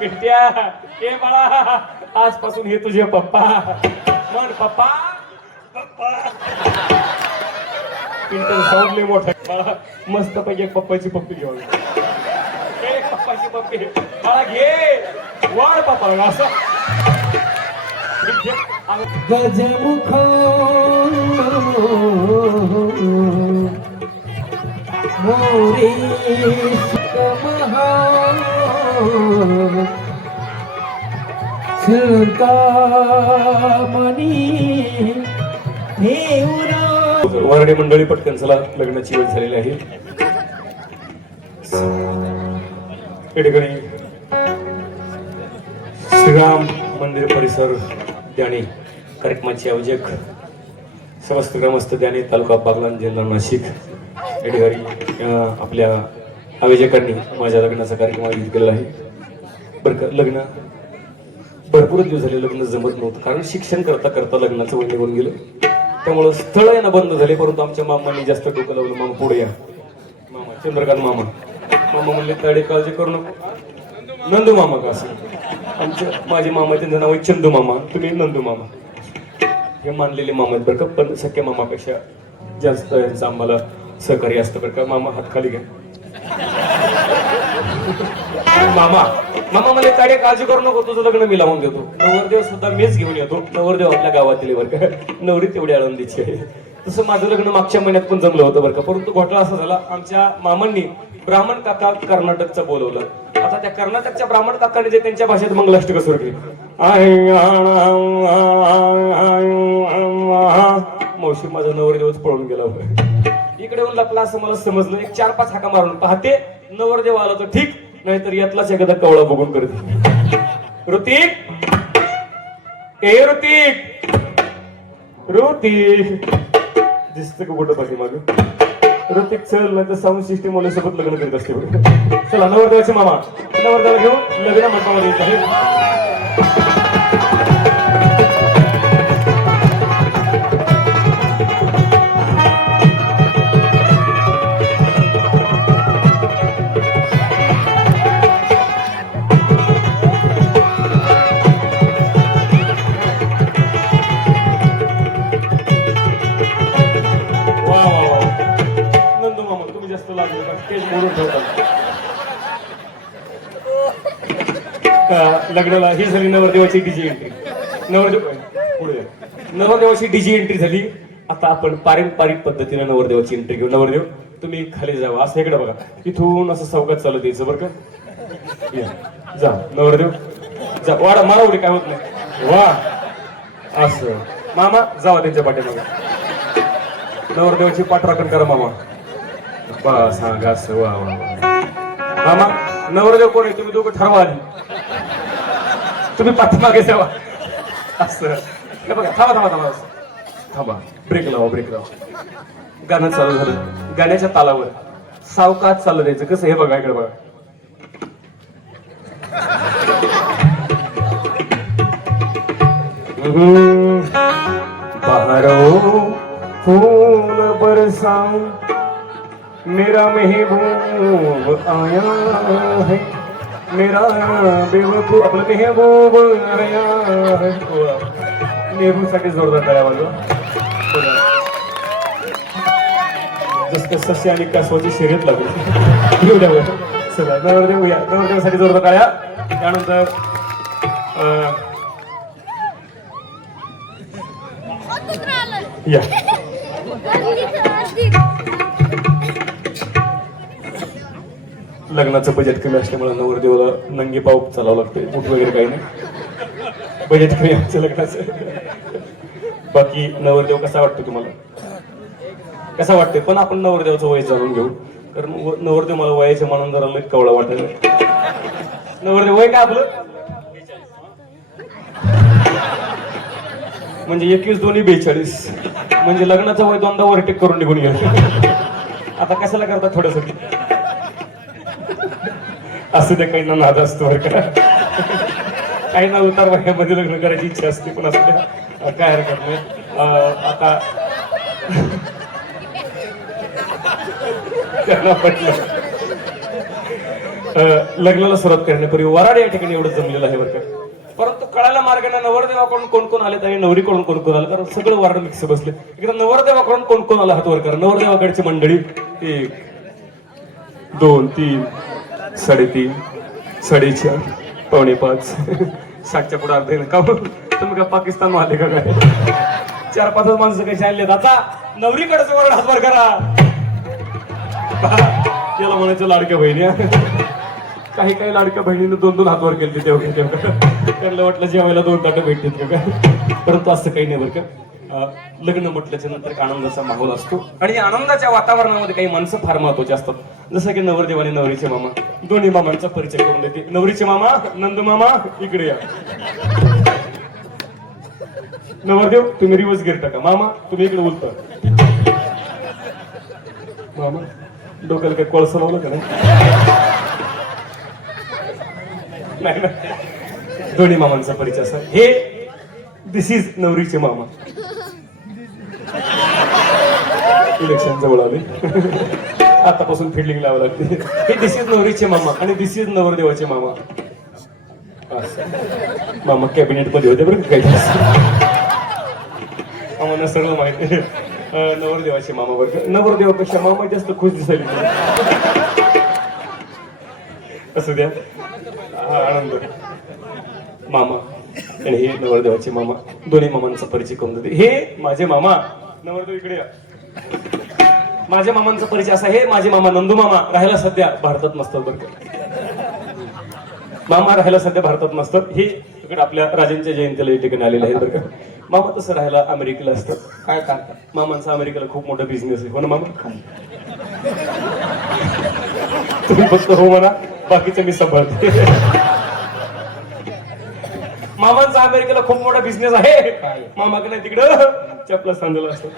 पिंट्या हे बाळा आजपासून हे तुझे पप्पा म्हण पप्पा पप्पा. पिंटर साऊंड लय मोठा बाळा मस्त पैकी एक पप्पाची पप्पी घेऊन एक पप्पाची पप्पी बाळा घे वाढ पप्पा असं गजमुख मोरी वरडे मंडळी पटकन चला लग्नाची वेळ झालेली आहे. या ठिकाणी श्रीराम मंदिर परिसर द्याणे कार्यक्रमाचे आयोजक समस्त ग्रामस्थ द्याणे तालुका बागलाण जिल्हा नाशिक या ठिकाणी आपल्या आयोजकांनी माझ्या लग्नाचा कार्यक्रम आयोजित केलेला आहे. बरं का लग्न भरपूर दिवस झाले लग्न जमत नव्हतं कारण शिक्षण करता करता लग्नाचं वय निघून गेलं त्यामुळं स्थळ येणं बंद झाले. परंतु आमच्या मामांनी जास्त डोकं लावलं. मामा पुढे या मामा चंद्रकांत मामा मामा म्हणले ताडे काळजी करू नको नंदू मामा का असं आमचं माझे मामा त्यांचं नाव आहे चंदू मामा तुम्ही नंदू मामा हे मानलेले मामा आहेत बरं का. पण सख्या मामापेक्षा जास्त यांचं आम्हाला सहकार्य असतं बरं का. मामा हात खाली घ्या. मामा मामा मला ताडे काळजी करू नको तुझं लग्न मी लावून देतो. नवरदेव सुद्धा मीच घेऊन येतो. नवरदेव आपल्या गावातील बरं का नवरी तेवढी आळंदीची आहे. तसं माझं लग्न मागच्या महिन्यात पण जमलं होतं बरं का. परंतु घोटाळा असा झाला आमच्या मामांनी ब्राह्मण काका कर्नाटकचं बोलवलं. आता त्या कर्नाटकच्या ब्राह्मण काकाने जे त्यांच्या भाषेत मंगलाष्टक सुरू केली मावशी माझा नवरदेवच पळून गेला होता. इकडे येऊन लपला असं मला समजलं. एक 4-5 हाका मारून पाहते नवरदेव आला तर ठीक नाहीतर यातलाच एखादा कवळा बघून करते. ऋतिक ए ऋतिक ऋतिक दिसत का कुठं पाठी मागे ऋतिक चल नाही तर साऊंड सिस्टीम वाले सोबत लग्न करीत असते. चला नवरदेवाचे मामा नवरदेवाला घेऊन लग्न मंडपामध्ये येत आहे. लग्नाला ही झाली नवरदेवाची डीजी एंट्री. नवरदेवाची डीजी एंट्री झाली. आता आपण पारंपरिक पद्धतीने नवरदेवाची एंट्री घेऊ. नवरदेव तुम्ही खाली जावा असं इकडे बघा इथून असं चौकात चालत यायचं बरं का. जा नवरदेव जा वाडा मारा उडी काय होत नाही वा असं मामा जावा त्यांच्या पाठीमागे नवरदेवाची पाठराखण करा मामा बस सांगा असं वा मामा नवरदेव कोण आहे तुम्ही दोघं ठरवा आधी तुम्ही पाठीमागे जावा असं बघा. थांबा थांबा थांबा थांबा ब्रेक लावा. गाणं चालू झालं. गाण्याच्या तालावर सावकाश चाललं द्यायचं. कसं हे बघा इकडे बघा. बहारो फूल बरसा मेरा महबूब आया है मेरा बेवकूफ आपलं महबूब आया है. मेहबूबसाठी जोरदार टाळ्या वाजवा. जसं सस्य आणि कासवाची शर्यत लागली एवढ्यावर सगळं नवरदेव या नवरदेवासाठी जोरदार टाळ्या. त्यानंतर या लग्नाचं बजेट कमी असल्यामुळे नवरदेवाला नंगी पाव चालावं लागतंय. बूट वगैरे काही नाही बजेट कमी आमचं लग्नाचं. बाकी नवरदेव कसा वाटतो तुम्हाला कसा वाटते. पण आपण नवरदेवाचं वय जाणून घेऊ कारण नवरदेव मला वयाच्या मानानं जरा लई कवळा वाटेल. नवरदेव वय काय आपलं म्हणजे 21 दोन्ही 42 म्हणजे लग्नाचं वय दोनदा ओव्हरटेक करून निघून गेलं. आता कशाला करता थोडंसं असं त्या काही ना नाद असतो बरं का. काही ना उतार वयामध्ये लग्न करायची इच्छा असते पण असं काय हरकत नाही. आता त्यांना पटलं लग्नाला सुरुवात करण्यापूर्वी वराड या ठिकाणी एवढं जमलेलं आहे बरं का. परंतु कळायला मार्गाने नवरदेवाकडून कोण कोण आले आणि नवरीकडून कोण कोण आलं, कारण सगळं वराड मिक्स बसले. एकदा नवरदेवाकडून कोण कोण आलं हात वर करा. नवरदेवाकडची मंडळी 1 2 3 3.5 4.5 4.5 7च्या पुढे अर्धे का तुम्ही का पाकिस्तान आले का काय? 4-5 माणसं कशी आणले. आता नवरीकडचं वराड हात वर करा. त्याला म्हणायचं लाडक्या बहिणी. काही काही लाडक्या बहिणीने 2-2 हात वर केले तेवढे त्यांना वाटलं जेवायला 2 ताटं भेटतील का काय. परंतु असं काही नाही बरं का. लग्न म्हटल्याच्या नंतर एक आनंदाचा माहोल असतो आणि या आनंदाच्या वातावरणामध्ये काही माणसं फार महत्वाचे असतात. जसं की नवरदेव आणि नवरीचे मामा, दोन्ही मामांचा परिचय करून देते. नवरीचे मामा नंदू मामा इकडे या. नवरदेव तुम्ही रिवर्स गिअर टाका. मामा तुम्ही इकडे उलटा. मामा डोक्याला काही कोळसा लावलं का नाही ना. दोन्ही मामांचा परिचय असा. हे दिस इज नवरीचे मामा. इलेक्शन जवळ आले आतापासून फिल्डिंग लावावं लागते. हे दिस इज नवरीचे मामा आणि दिस इज नवरदेवाचे मामा. मामा कॅबिनेट मध्ये होते बरं काही. आम्हाला सगळं माहिती. नवरदेवाचे मामा बरं. नवरदेवापेक्षा मामा जास्त खुश दिसायला असं द्या. आनंद मामा आणि हे नवरदेवाचे मामा, दोन्ही मामांचा परिचय करून देते. हे माझे मामा. नवरदेव इकडे या. माझ्या मामांचा परिचय असा. हे माझे मामा नंदू मामा, राहायला सध्या भारतात नसतात बरं का. मामा राहायला सध्या भारतात नसतात. हे इकडे आपल्या राजांच्या जयंतीला या ठिकाणी आलेले आहेत बरं का. मामा तसं राहायला अमेरिकेला असतात. काय करतात? मामांचा अमेरिकेला खूप मोठा बिझनेस आहे. हो ना मामा? तुम्ही फक्त हो म्हणा, बाकीचं मी सांभाळते. मामांचा अमेरिकेला खूप मोठा बिझनेस आहे. मामाकडे नाही तिकडं चपला सांगलं असतं.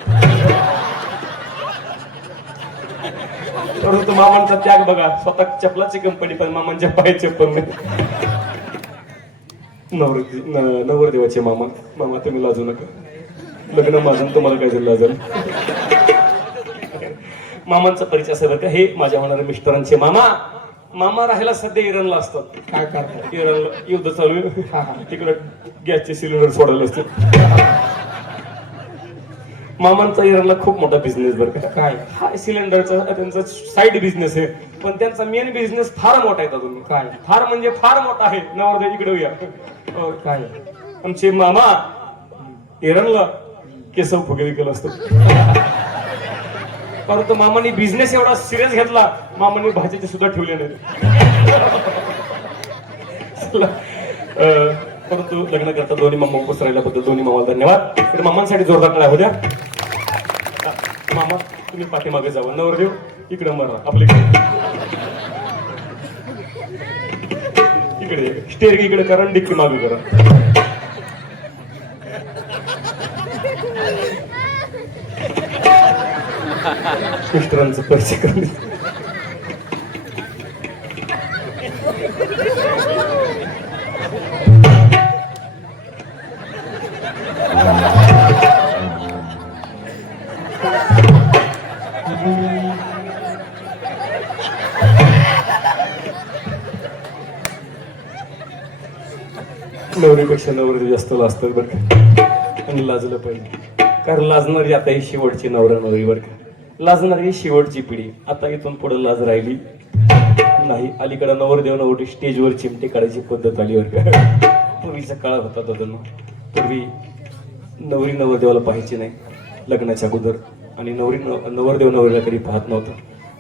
परंतु मामांचा त्याग बघा. स्वतः चपलाची कंपनी पण मामांच्या पाय चप्पल नाही. नवरदेवाचे मामा. मामा तुम्ही लाजू नका. लग्न माझं तुम्हाला काय झालं लाजल. मामांचा परिचय असेल का. हे माझ्या होणाऱ्या मिस्टरांचे मामा. मामा राहायला सध्या इराणला असतात. काय करतात? इराणला युद्ध चालू आहे. तिकडे गॅसचे सिलेंडर सोडायला असते. मामांचा इराणला खूप मोठा बिझनेस बरं का. काय? हा सिलेंडरचा त्यांचा साईड बिझनेस आहे, पण त्यांचा मेन बिझनेस फार मोठा आहे. अजून काय? फार म्हणजे फार मोठा आहे. नवरदेव इकडे या. काय? आमचे मामा इराणला केसव फुगे विकल असतो. परंतु मामांनी बिझनेस एवढा सिरियस घेतला, मामांनी भाजीचे सुद्धा ठेवले नाही. परंतु लग्न करता दोन्ही मामा उपस्थित राहिल्याबद्दल दोन्ही मामाला धन्यवाद. तर मामांसाठी जोरदार टाळ्या होत्या. मामा तुम्ही पाठीमागे जावं. नवरदेव इकडे मरा. आपल्या इकडे स्टेअरिंग इकडे करा, डिक्की मागे करा. मिस्टरांचं परिचय करून नवरीपेक्षा नवरदेव जास्त लाजतात बरं का. आणि लाजलं पाहिजे, कारण लाजणारी आता ही शेवटची नवरा नवरी बरं का. लाजणारी ही शेवटची पिढी. आता इथून पुढे लाज राहिली नाही. अलीकडे नवरदेव नवरी स्टेजवर चिमटे काढायची पद्धत आली बरं का. पूर्वीचा काळ होता दादा. पूर्वी नवरी नवरदेवाला पाहायची नाही लग्नाच्या अगोदर, आणि नवरदेव नवरीला कधी पाहत नव्हता.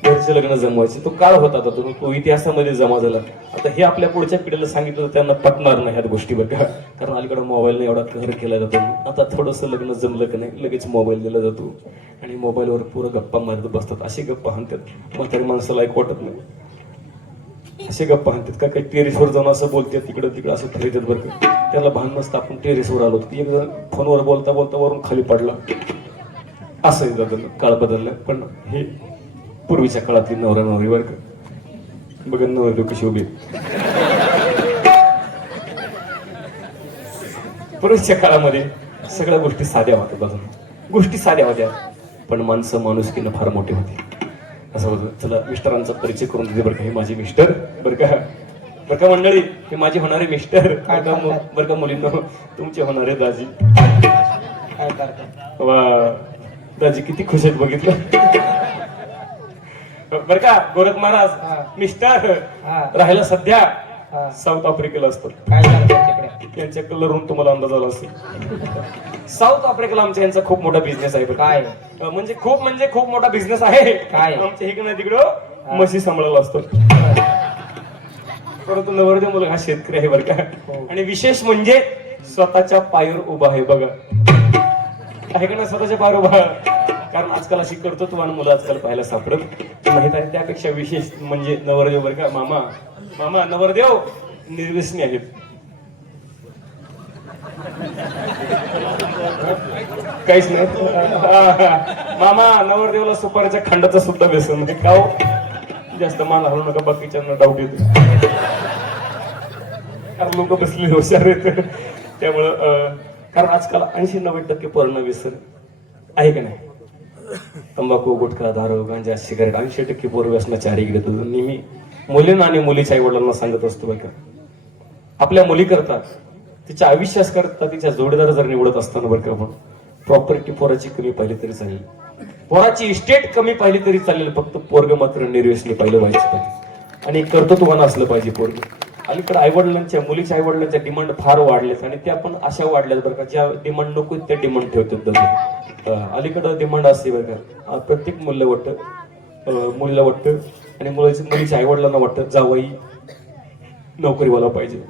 घरचे लग्न जमवायचे. तो काळ होता आता. तो इतिहासामध्ये जमा झाला. आता हे आपल्या पुढच्या पिढीला सांगितलं तर त्यांना पटणार नाही ह्या गोष्टी बरं का. कारण अलीकडे मोबाईलने एवढा कहर केला जातो. आता थोडंसं लग्न जमलं की नाही लगेच मोबाईल दिला जातो आणि मोबाईलवर पुरं गप्पा मारत बसतात. अशी गप्पा हाणतात म्हातारी माणसाला ऐक वाटत नाही. असे गप्पा हाणतात का काही टेरेसवर जाऊन असं बोलतात, तिकडं तिकडं असं फिरतात बरं का. त्याला भान नसतं आपण टेरेसवर आलो. एक जण फोनवर बोलता बोलता वरून खाली पडला. असं दादा काळ बदललं. पण हे पूर्वीच्या काळातली नवरा नवरी बरं का. बघा नवरदेव कशी उभी. पूर्वीच्या काळामध्ये सगळ्या गोष्टी साध्या होत्या. बघा गोष्टी साध्या होत्या, पण माणसं माणुसकीनं फार मोठी होती. असं होतं. चला मिस्टरांचा परिचय करून देते बरं का. हे माझे मिस्टर बरं का मंडळी, हे माझे होणारे मिस्टर. काय करतात? बरं का मुलींनो, तुमचे होणारे दाजी. काय करतात? वा, दाजी किती खुश आहेत बघितलं. बरं का गोरख महाराज, हा. मिस्टर हा. राहायला सध्या हा. साऊथ आफ्रिकेला असतात. काय करतात तिकडे? यांच्या कलरवरून तुम्हाला अंदाज आला असेल. साऊथ आफ्रिकेला आमच्या यांचा खूप मोठा बिझनेस आहे. बरं का? काय? म्हणजे खूप मोठा बिझनेस आहे. काय? आमच्या इकडे तिकडं म्हशी सांभाळायला असतो. परंतु नवरदेव मुलगा हा शेतकरी आहे बरं का. हो. आणि विशेष म्हणजे स्वतःच्या पायावर उभा आहे बघा. आहे का ना स्वतःच्या पायावर उभा. कारण आजकाल अशी कर्तृत्वान मुलं आजकाल पाहायला सापडत नाहीत. आणि त्यापेक्षा विशेष म्हणजे नवरदेव बरं का. मामा नवरदेव निर्व्यसनी आहेत. काहीच नाही. मामा नवरदेवला सुपारीच्या खंडाचं सुद्धा व्यसन नाही. का हो? जास्त मान हलवू नका, बाकीच्यांना डाऊट येतो. कारण लोक बसलेले हुशार आहेत. त्यामुळं कारण आजकाल 80-90% पोरांना व्यसन आहे का नाही. तंबाखू, गुटखा, दारू, गांजा, सिगारेट 80% पोर व्यसनाच्या आहारी गेले. नेहमी मुलींना आणि मुलीच्या आई वडिलांना सांगत असतो बरं का, आपल्या मुली करता, तिच्या आयुष्यास करता, तिच्या जोडीदार जर निवडत असताना बरं का, आपण प्रॉपर्टी पोराची कमी पाहिली तरी चालेल, पोराची इस्टेट कमी पाहिली तरी चालेल, फक्त पोरग मात्र निर्व्यसनी पाहिलं पाहिजे आणि कर्तृत्वानं असलं पाहिजे पोरग. अलीकडे आईवडिलांच्या, मुलीच्या आईवडिलांच्या डिमांड फार वाढल्यात आणि त्या पण अशा वाढल्यात बरं का, ज्या डिमांड नको त्या डिमांड ठेवतात. अलीकडं डिमांड असते बरं का, प्रत्येक मुलीला वाटतं आणि मुलीच्या आईवडिलांना वाटतं जावई नोकरीवाला पाहिजे,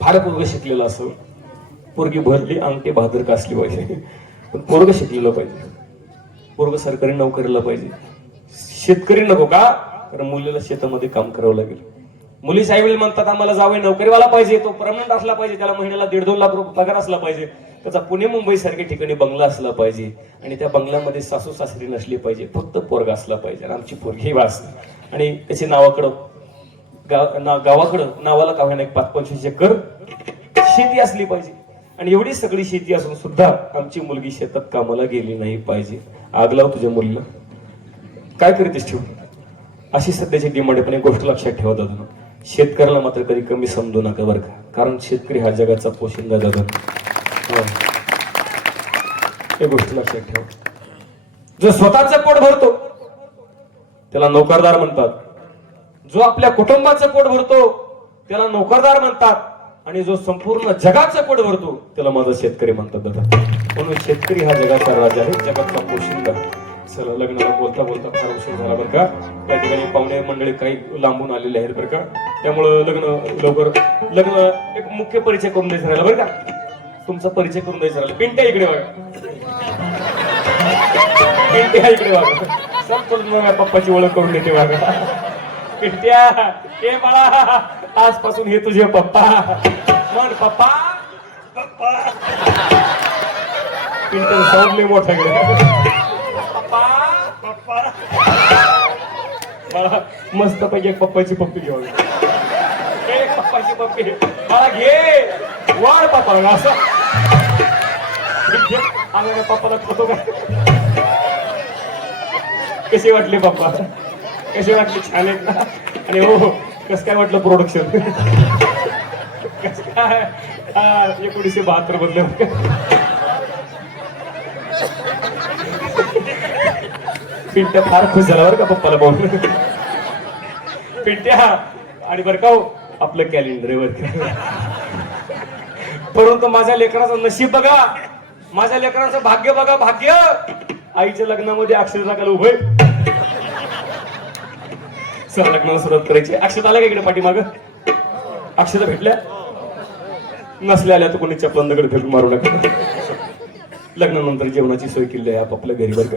फार पोरग शिकलेलं असं, पोरगी भरली अंगठी बहादर का असली पाहिजे, पण पोरग शिकलेलं पाहिजे, पोरग सरकारी नोकरीला पाहिजे, शेतकरी नको का, कारण मुलीला शेतामध्ये काम करावं लागेल. मुलीचे आई वडील म्हणतात आम्हाला जावई नोकरीवाला पाहिजे, तो परमनंट असला पाहिजे, त्याला महिन्याला 1.5-2 लाख रुपये पगार असला पाहिजे, त्याचा पुणे मुंबई सारख्या ठिकाणी बंगला असला पाहिजे आणि त्या बंगल्यामध्ये सासू सासरी नसली पाहिजे, फक्त पोरगा असला पाहिजे. आणि आमची पोरगी वास आणि त्याची गावाकडं नावाला का होईना 5-25 एकर शेती असली पाहिजे. आणि एवढी सगळी शेती असून सुद्धा आमची मुलगी शेतात कामाला गेली नाही पाहिजे. आग लाव तुझ्या मुलीला, काय करतेस ठेव. अशी सध्याची डिमांड. पण एक गोष्ट लक्षात ठेवा दादा, शेतकऱ्याला मात्र कधी कमी समजू नका बरं का, कारण शेतकरी हा जगाचा पोशिंदा दादा. एक गोष्ट लक्षात ठेवा, जो स्वतःचं पोट भरतो त्याला नोकरदार म्हणतात, जो आपल्या कुटुंबाचं पोट भरतो त्याला नोकरदार म्हणतात आणि जो संपूर्ण जगाचं पोट भरतो त्याला माझा शेतकरी म्हणतात दादा. म्हणून शेतकरी हा जगाचा राजा आहे, जगाचा पोशिंदा. चला लग्नाला बोलता बोलता फार उशीर झाला बरं का. त्या ठिकाणी पाहुणे मंडळी काही लांबून आलेले आहेत बरं का, त्यामुळं लग्न एक मुख्य परिचय करून द्यायचा राहिला बरं का. तुमचा परिचय करून द्यायचा राहिला. पिंट्या इकडे बघा, पिंट्या इकडे बघा, संपूर्ण पप्पाची ओळख करून देते बघा. पिंट्या हे बाळा, आजपासून हे तुझे पप्पा म्हण, पप्पा पप्पा. पिंट्या साऊंड लय मोठा गेला. मला मस्त पैकी एक पप्पाची पप्पी घेऊ, एक पप्पाची पप्पी मला घे, वाढ पप्पा असं पप्पाला फोटो का. कशी वाटली पप्पा, कशी वाटली, छान आहेत ना. आणि हो कसं काय वाटलं प्रोडक्शन, कसं काय 1972 मधलं. पिंट्या फार खुश झाला बरं का पप्पाला पाहून. पिंट्या आणि बरं का हो, आपलं कॅलेंडर आहे बरं का. परंतु माझ्या लेकराचं नशीब बघा, माझ्या लेकराचं भाग्य बघा, भाग्य. आईच्या लग्नामध्ये अक्षर टाकायला उभे. सर लग्नाला सुरुवात करायची. अक्षत आल्या का इकडे पाठीमाग, अक्षता भेटल्या नसल्या आल्या तर कोणी चपलांकडे फेकून मारू नका. लग्नानंतर जेवणाची सोय केली आहे आपापल्या घरी बरं का.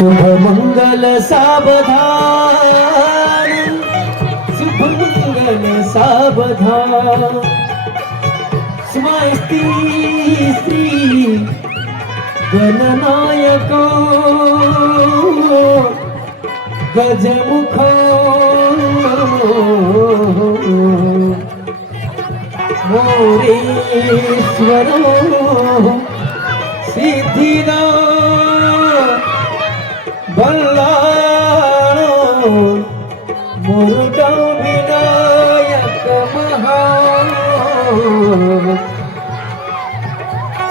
शुभ मंगल सावधान, शुभ मंगल सावधान, स्वास्ती स्त्री गणनायक गजमुख मोरेश्वर सिद्धिदा बल्लाळ मुरुड विनायक महा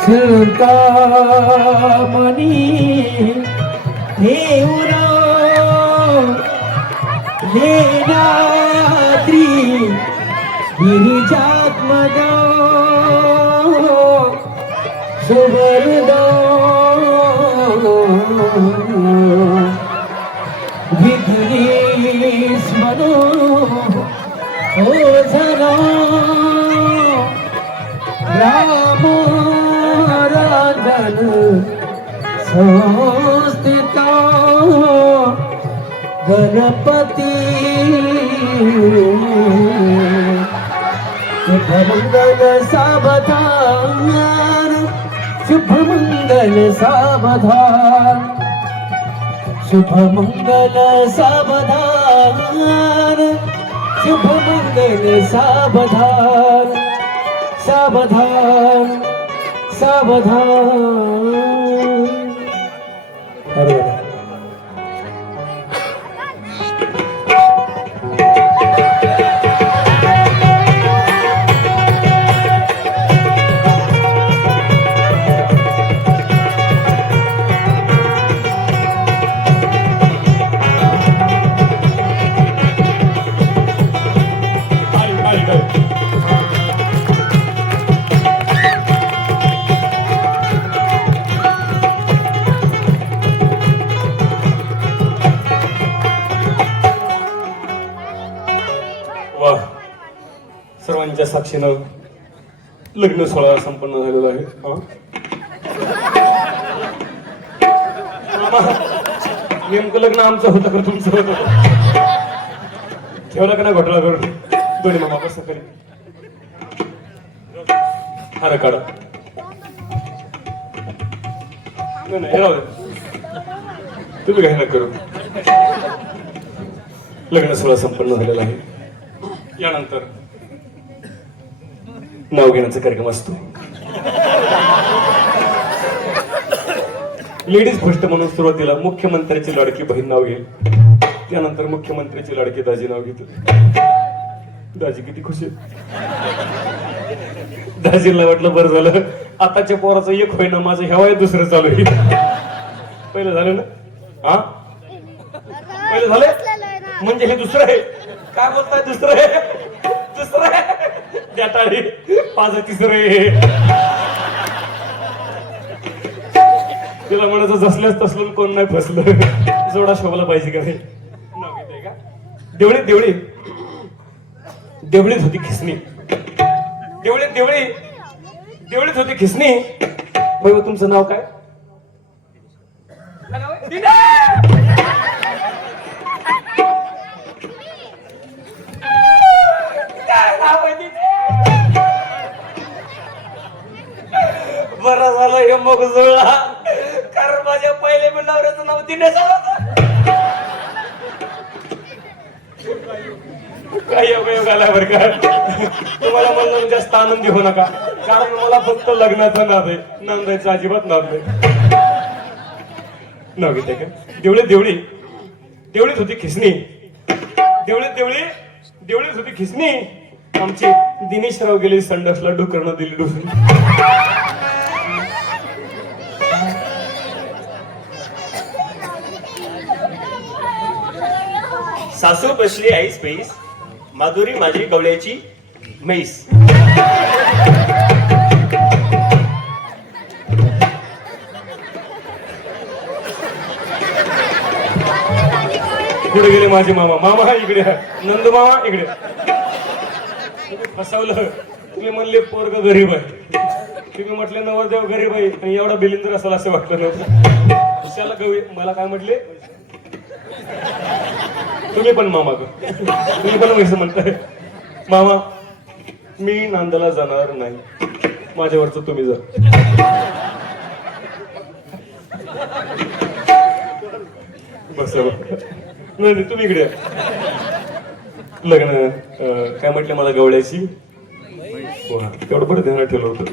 चिंतामणी देवरा लेनाद्री गिरिजात्मजा सुवरदा विघ्नेश्वरो ओझरा राम राजन संस्थिता गणपती शुभमंगल सावधान, शुभमंगल सावधान, शुभमंगल सावधान, शुभमंगल सावधान, सावधान सावधान. वाह, सर्वांच्या साक्षीनं लग्न सोहळा संपन्न झालेला आहे. मामा, नेमकं लग्न आमचं होतं का तुमचं होतं? ठेवला का ना घोटाळा करून दोन्ही मामा कसं करी हार काढा. नाही राहू दे, तुम्ही काही ना करू. लग्न सोहळा संपन्न झालेला आहे. यानंतर नाव घेण्याचा कार्यक्रम असतो. लेडीज फर्स्ट म्हणून सुरुवातीला मुख्यमंत्र्याची लाडकी बहीण नाव घेईल. त्यानंतर मुख्यमंत्र्याची लाडकी दाजी नाव घेतो. दाजी किती खुश आहे. दाजीला वाटलं बरं झालं आताच्या पोराचं एक होईना, माझं ह्या वयात दुसरं चालू आहे. पहिलं झालं ना? हा, पहिलं झालं म्हणजे हे दुसरं आहे. काय बोलताय? दुसरं आहे, दुसरं आहे. त्या टाळी माझं तिसरं आहे. तिला म्हणायचं जसल्याच तसलं कोण नाही फसलं. जोडा शोभला पाहिजे का नाही? नाव घेते का? देवळीत देवळी देवळीत होती खिसणी. देवळीत देवळी देवळीत होती खिसणी. बाबा तुमचं नाव काय? बरं झालं हे मग जुळला, कारण माझ्या पहिले पण नवऱ्याचं नाव दिनेश होतं. काही उपयोग आला बरं का. तुम्हाला म्हणलं जास्त आनंदी होऊ नका, कारण मला फक्त लग्नाचा नाद आहे, नांदायचं अजिबात नाद नाही. नाव घेते का? देवळीत देवळी देवळीत होती खिसणी. देवळीत देवळी देवळीत होती खिसणी. आमचे दिनेशराव गेले संडासला, डुकरणं दिली डुसून. सासू बसली आईस पैस, माधुरी माझी गवळ्याची म्हैस. पुढे गेले माझे मामा. मामा इकडे, नंदू मामा इकडे. फसवलं. तुम्ही म्हणले पोरग गरीब आहे, तुम्ही म्हटले नवरदेव गरीब आहे आणि एवढा बिलिंदर असाल असं वाटलं नव्हतं. मला काय म्हटले तुम्ही पण मामा तुम्ही पण कसं म्हणताय मामा मी नांदाला जाणार नाही माझ्यावरच तुम्ही जा बस नाही तुम्ही इकडे लग्न काय म्हटलं मला गवळ्याची तेवढं बरं ध्यानात ठेवलं होतं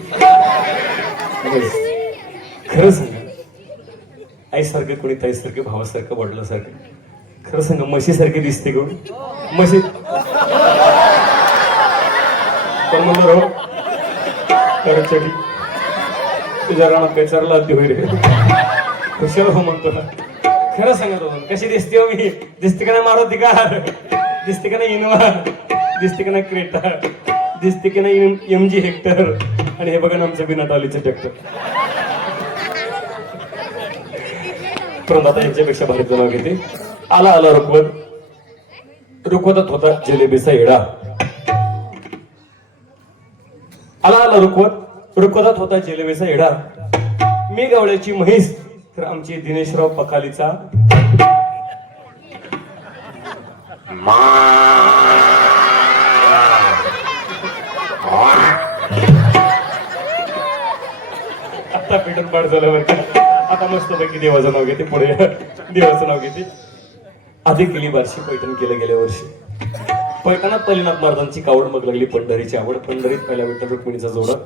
खरं सांगा आईसारखं कोणी ताईसारखं भावासारखं वडिलासारखं खरं सांगा म्हशीसारखी दिसते कोण म्हशी पण म्हणणार हो करचडी तुझ्या रानात काही चारला अगदी होईल खुशाल हो म्हणतो ना खरं सांगत होतो कशी दिसते हो मी दिसते का नाही मारुती कार दिसते का नाही इनोवा दिसते का नाही क्रेटा दिसते की नाही MG हेक्टर आणि हे बघा ना आमचं बिना टालीचं ट्रॅक्टर परंतु आता यांच्यापेक्षा भारीचं नाव घेते आला आला रुखवत होता जिलेबीचा येडा आला आला रुखवत होता जिलेबीचा येडा मी गवळ्याची म्हैस तर आमची दिनेशराव पखालीचा आता पेटन पाठ झालं बरं का आता मस्त पैकी देवाचं नाव घेते पुढे देवाचं नाव घेते आधी केली बारशी पैठण केलं गेल्या वर्षी पैठणात पहिल्यानाथ महाराजांची कावड मग लागली पंढरीची आवड पंढरीत पहिला विठ्ठल रुक्मिणीचा जोडा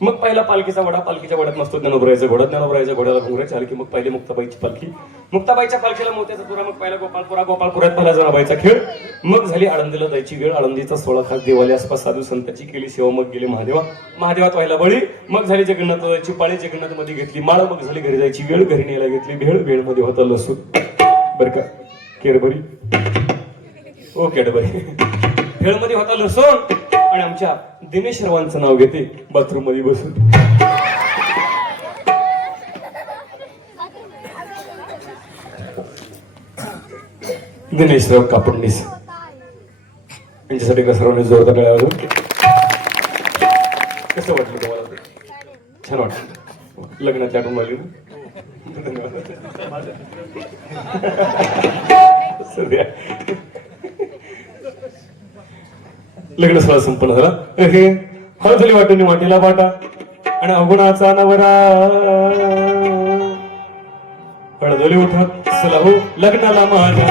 मग पहिला पालखीचा वडा पालखीच्या वड्यात नसतो ज्ञानोबरायचा घोडा ज्ञानोबरायच्या घोड्याला घुंगराची आली की मग पहिली मुक्ताबाईची पालखी मुक्ताबाईच्या पालखीला मोत्याचा तुरा मग पहिला गोपाळपुरात पहिला जनाबाईचा खेळ मग झाली आळंदीला जायची वेळ आळंदीचा 16 खास देवाली आसपास साधू संतांची केली सेवा मग गेले महादेवात व्हायला बळी मग झाली जगन्नाथ जायची पाळी जगन्नाथ मध्ये घेतली माळ मग झाली घरी जायची वेळ घरी न्यायला घेतली भेळ मध्ये होता लसूण बर का केरबरी ओ कॅडबरी भेळ मध्ये होता लसूण आणि आमच्या दिनेश रावांचं नाव घेते बाथरूम मध्ये बसून दिनेशराव कापडणीस यांच्यासाठी का सर्वांनी जोरदार टाळ्या वाजवून कसं वाटलं तुम्हाला छान वाटलं लग्नाची आठवण आली सध्या लग्न सोहळा संपन्न झाला हळद झाली वाटून वाटेला बाटा आणि अवगुणाचा नवरा हळदोली उठत चला हो लग्नाला माझ्या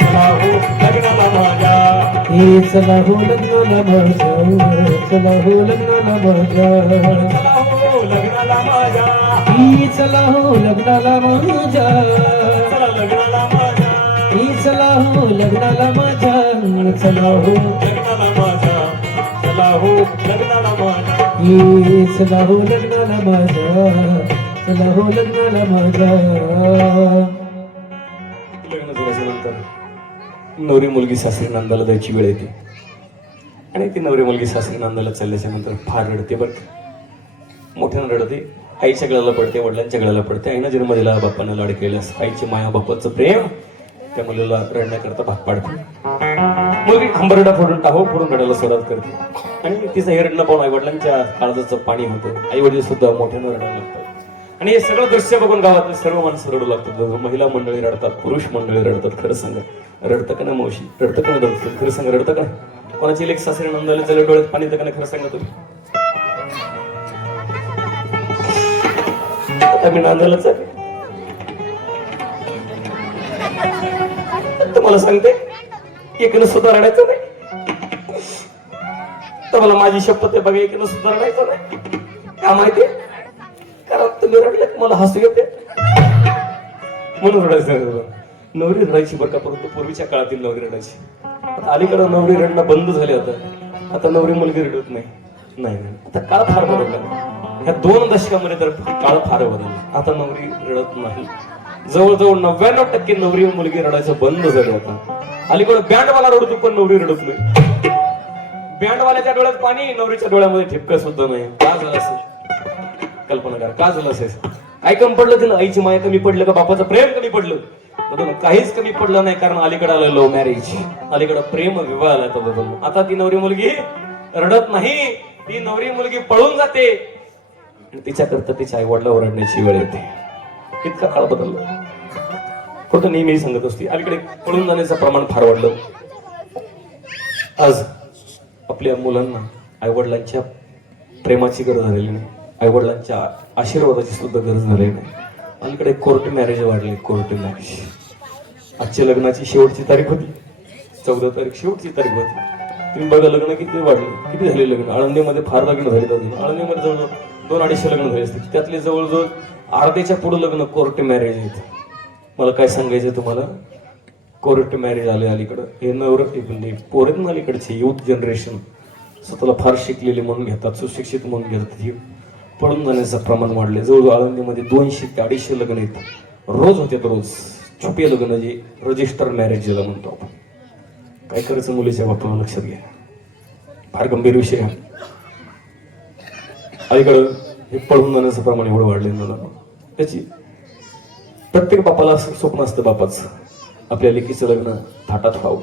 चला हो लग्नाला माझ्या चला हो लग्नाला माझ्या चला हो लग्नाला माझ्या चला हो लग्नाला माझ्या चला हो लग्नाला माझ्या चला लग्नाला माझ्या चला हो लग्नाला माझ्या चला हो लग्नाला माझ्या चला हो लग्नाला माझ्या चला हो लग्नाला माझ्या चला हो लग्नाला माझ्या लग्न झाल्याच्या नंतर नवरी मुलगी सासरी नांदाला जायची वेळ येते आणि ती नवरी मुलगी सासरी नांदाला चालल्याच्या नंतर फार रडते बरं मोठ्यानं रडते आईच्या गळाला पडते वडिलांच्या गळाला पडते आईनं जन्म दिला बापानं लाड केल्यास आईची माया बापाचं प्रेम त्या मुलीला रडण्याकरता भाग पाडते मुलगी हंबरडा फोडून रडायला सुरुवात करते आणि तिचं हे रडणं पाहून आई वडिलांच्या काळजाचं पाणी होतं आई वडील सुद्धा मोठ्यानं रडायला लागतात आणि हे सगळं दृश्य बघून गावातले सर्व माणसं रडू लागतात महिला मंडळी रडतात पुरुष मंडळी रडतात खरं सांगा रडतं का नाही मावशी रडतं का नाही रडतं खरं सांगा रडतं का कोणाची लेख सासरी नंदाला चालू डोळ्यात पाणी येतं का नाही खरं सांगा तुम्ही आम्ही नांदायला चालले तुम्हाला सांगते एकानं सुद्धा रडायचं नाही तर मला माझी शपथ आहे बघा एकानं सुद्धा रडायचं नाही का माहितीये कारण तुम्ही रडले मला हसू येते म्हणून रडायचं नवरी रडायची बरं का परंतु पूर्वीच्या काळातील नवरी रडायची आता अलीकडे नवरी रडणं बंद झाले होतं आता नवरी मुलगी रडत नाही आता काळ फार बदलला ह्या 2 दशकामध्ये तर काळ फार बदलला आता नवरी रडत नाही जवळजवळ 99% नवरी मुलगी रडायचं बंद झालं होतं अलीकडे बँडवाला रडतो पण नवरी रडत नाही बँडवाल्याच्या डोळ्यात पाणी नवरीच्या डोळ्यामध्ये ठिपकं सुद्धा नाही का झालं असेल कल्पना करा का झालं असेल काय कमी पडलं तिला आईची माया कमी पडलं का बापाचं प्रेम कमी पडलं काहीच कमी पडलं नाही कारण अलीकडे आलं लव्ह मॅरेज अलीकडे प्रेम विवाह आला आता ती नवरी मुलगी रडत नाही ती नवरी मुलगी पळून जाते तिच्याकरता तिच्या आई वडिलांवर रडण्याची वेळ येते इतका काळ बदलला कुठं नेहमी सांगत असते, अलीकडे पळून जाण्याचं प्रमाण फार वाढलं. आज आपल्या मुलांना आईवडिलांच्या प्रेमाची गरज झालेली नाही, आईवडिलांच्या आशीर्वादाची सुद्धा गरज झालेली नाही. अलीकडे कोर्ट मॅरेज वाढले, कोर्ट मॅरेज. आजच्या लग्नाची शेवटची तारीख होती, 14 तारीख शेवटची तारीख होती. तुम्ही बघा लग्न किती वाढले, किती झाले लग्न. आळंदीमध्ये फार लग्न झाले, आळंदीमध्ये जवळजवळ 200-250 लग्न झाले असतील. त्यातले जवळजवळ अर्ध्याच्या पुढे लग्न कोर्ट मॅरेज आहेत. मला काय सांगायचं तुम्हाला, कोर्ट मॅरेज आले अलीकडं. हे नवरत्न म्हणजे पोरेत अलीकडचे युथ जनरेशन स्वतःला फार शिकलेले म्हणून घेतात, सुशिक्षित म्हणून घेतात. हे पळून जाण्याचं प्रमाण वाढले. जवळजवळ आळंदीमध्ये 200 ते 250 लग्न आहेत रोज होते. रोज छुपे लग्न जे रजिस्टर मॅरेज ज्याला म्हणतो आपण. काय करायचं मुलीच्या बापाला लक्षात घ्या, फार गंभीर विषय आहे. अलीकडं हे पळून जाण्याचं प्रमाण एवढं वाढले मला. त्याची प्रत्येक बापाला असं स्वप्न असतं बापाचं, आपल्या लेकीचं लग्न थाटात व्हावं.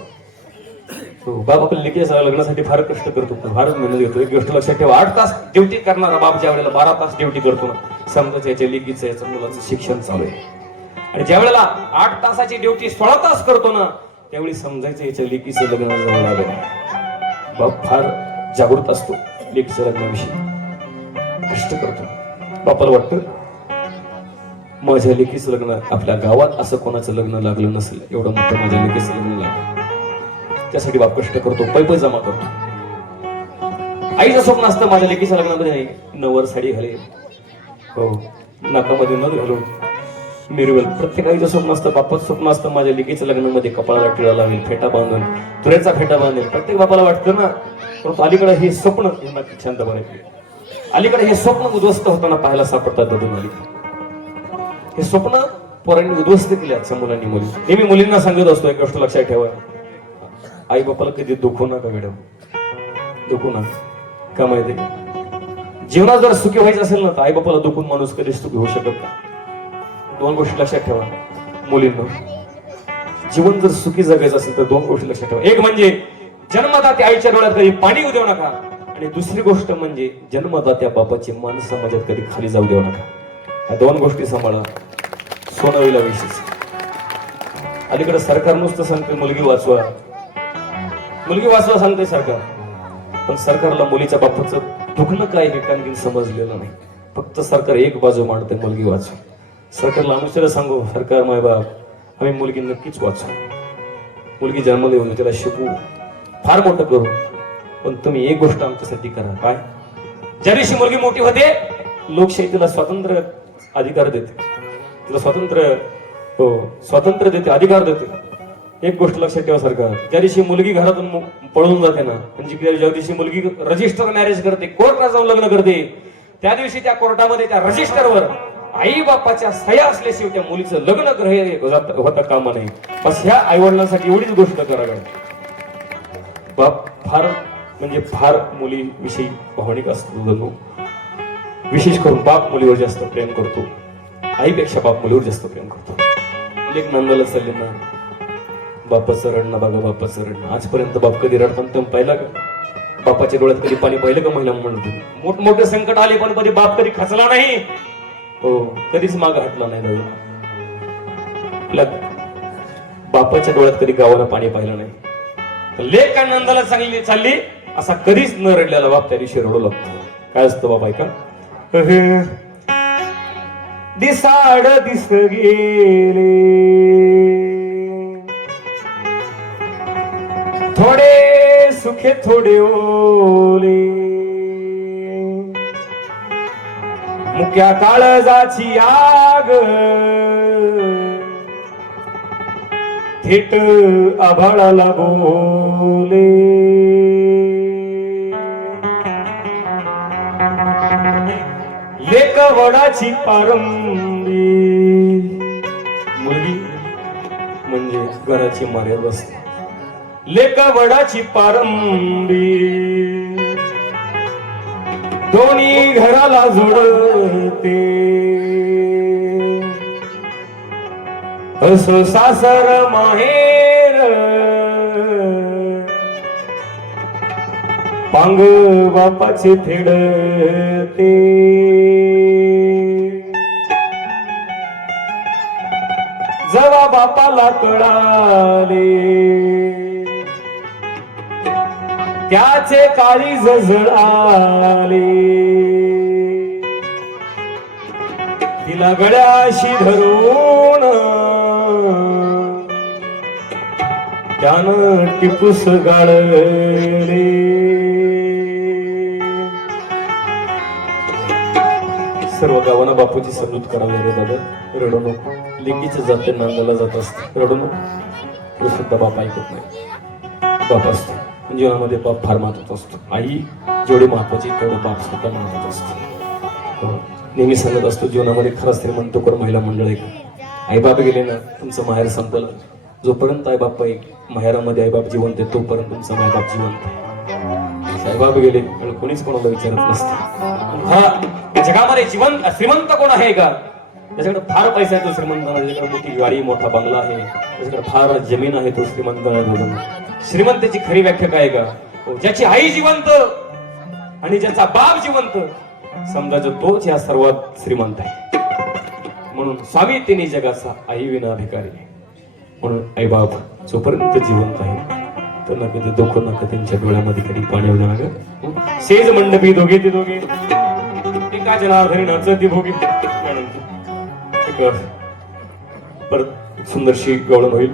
बाप आपल्या लेकीच्या लग्नासाठी फार कष्ट करतो, फार मेहनत घेतो. एक गोष्ट लक्षात ठेवा, 8 तास ड्युटी करणारा बाप ज्या वेळेला 12 तास ड्युटी करतो ना, समजा याच्या लेकीचं याच्या मुलाचं शिक्षण चालू आहे. आणि ज्या वेळेला 8 तासाची ड्युटी 16 तास करतो ना, त्यावेळी समजायचं याच्या लेकीचं लग्न जवळ आलं. बाप फार जागृत असतो लेकीच्या लग्नाविषयी, कष्ट करतो. बापाला वाटतं माझ्या लेकीचं लग्न, आपल्या गावात असं कोणाचं लग्न लागलं नसेल एवढं मोठं माझ्या लेकीचं लग्न लागलं. त्यासाठी बाप कष्ट करतो, पैसे जमा करतो. आईचं स्वप्न असतं माझ्या लेकीच्या लग्नामध्ये नवर साडी घालेल, हो नाकामध्ये नथ घालून मिरवल. प्रत्येक आईचं स्वप्न असतं, बापाचं स्वप्न असतं माझ्या लेकीच्या लग्नामध्ये कपाळाला टिळा लावेल, फेटा बांधून, तुऱ्याचा फेटा बांधेल. प्रत्येक बापाला वाटतं ना. परंतु अलीकडे हे स्वप्न शांत बघायचे, अलीकडे हे स्वप्न उद्ध्वस्त होताना पाहायला सापडतात. बघून अलीकडे हे स्वप्न पोरांनी उद्ध्वस्त केले आजच्या मुलांनी. मुली नेहमी मुलींना सांगत असतो एक गोष्ट लक्षात ठेवा, आई बापाला कधी दुखू नका मॅडम, दुखू नका. का माहिती, जीवनात जर सुखी व्हायचं असेल ना तर आई बापाला दुखून माणूस कधीच सुखी होऊ शकत नाही. 2 गोष्टी लक्षात ठेवा मुलींना, जीवन जर सुखी जगायचं असेल तर 2 गोष्टी लक्षात ठेवा. एक म्हणजे जन्मदात्या आईच्या डोळ्यात कधी पाणी देऊ नका, आणि दुसरी गोष्ट म्हणजे जन्मदात्या बापाची मान समाजात कधी खाली जाऊ देऊ नका. या 2 गोष्टी सांभाळा, सोनवीला विशेष. अलीकडे सरकार नुसतं सांगते मुलगी वाचवा, मुलगी वाचवा सांगते सरकार, पण सरकारला मुलीच्या बापाचं दुखणं काय हे आणखी समजलेलं नाही. फक्त सरकार एक बाजू मांडते, मुलगी वाचवा. सरकारला अनुसार सांगू, सरकार माय बाप आम्ही मुलगी नक्कीच वाचू, मुलगी जन्माला येऊन त्याला शिकू, फार मोठं करू, पण तुम्ही एक गोष्ट आमच्यासाठी करा. काय, ज्या दिवशी मुलगी मोठी होते लोकशाही तिला स्वातंत्र्य अधिकार देते, तिला स्वातंत्र्य देते, अधिकार देते. एक गोष्ट लक्षात ठेवा सरकार, ज्या दिवशी मुलगी घरातून पळून जाते ना, म्हणजे ज्या दिवशी मुलगी रजिस्टर मॅरेज करते, कोर्टात जाऊन लग्न करते, त्या दिवशी त्या कोर्टामध्ये त्या रजिस्टरवर आई बापाच्या सह्या असल्याशिवाय त्या मुलीचं लग्न होता कामा नाही. बस ह्या आई वडिलांसाठी एवढीच गोष्ट करा. बाप फार म्हणजे फार मुलीविषयी भावनिक असतो. विशेष करून बाप मुलीवर जास्त प्रेम करतो, आईपेक्षा बाप मुलीवर जास्त प्रेम करतो. लेक नंदाला चालले ना, बापाचं रडणं बघा, बापाचं रडणं. आजपर्यंत बाप कधी रडताना तुम्ही पाहिला का? बापाच्या डोळ्यात कधी पाणी पाहिलं का महिला म्हणतो? मोठमोठे संकट आले पण कधी बाप कधी खचला नाही, हो कधीच माग हटला नाही. आपल्या बापाच्या डोळ्यात कधी गावाला पाणी पाहिलं नाही. लेक काय नंदाला चांगली चालली असा कधीच न रडलेला बाप त्या दिवशी रडू लागतो. काय असतं बाप ऐका, दिसाड दिस गेले थोडे सुखे थोडे ओले, मुक्या काळजाची आग थेट आभाळाला बोले. लेक वडाची पारंबी, मुलगी म्हणजे घराची मर्यादा असते. लेक वडाची पारंबी दोन्ही घराला जोडते, असो सासर माहेर पांग बापाचे फेडते. जवा बापाला कळाले त्याचे काळीज जळाले तिला गळ्याशी धरून त्यानं टिपूस गाळले सर्व गावांना बापूची सल्यूट करावी रे दादा. रडू नको. लेकीच्या जाते नांदाला जात असते. रडू नको. तो सुद्धा बाप ऐकत नाही. बाप असतो जीवनामध्ये बाप फार महत्वाचा असतो. आई जेवढी महत्वाची तेवढं बाप सुद्धा महत्वाचा असतो. नेहमी सांगत असतो जीवनामध्ये खरा श्रीमंत कर महिला मंडळ आहे. आई बाप गेले ना तुमचं माहेर संपलं. जोपर्यंत आई बाप माहेरामध्ये आई बाप जिवंत आहे तोपर्यंत तुमचा माय बाप जिवंत आहे. आई बाप गेले कोणीच कोणाला विचारत नसतं. हा जगामध्ये जिवंत श्रीमंत कोण आहे का? त्याच्याकडे फार पैसा आहे तो श्रीमंत. त्याच्याकडे मोठी गाडी मोठा बंगला आहे. त्याच्याकडे फार जमीन आहे तो श्रीमंत आहे. श्रीमंताची खरी व्याख्या काय का? ज्याची आई जिवंत आणि ज्याचा बाप जिवंत समजायचं तोच या सर्वात श्रीमंत आहे. म्हणून स्वामी तिन्ही जगाचा आई विना अधिकारी आहे. म्हणून आई बाप जोपर्यंत जिवंत आहे तर ना कधी दुःख ना कधी त्यांच्या डोळ्यामध्ये कधी पाणी होऊ नका. शेज मंडपी दोघे ते दोघे एका जनार्दनी नाचती भोगी. परत सुंदरशी गवळण होईल.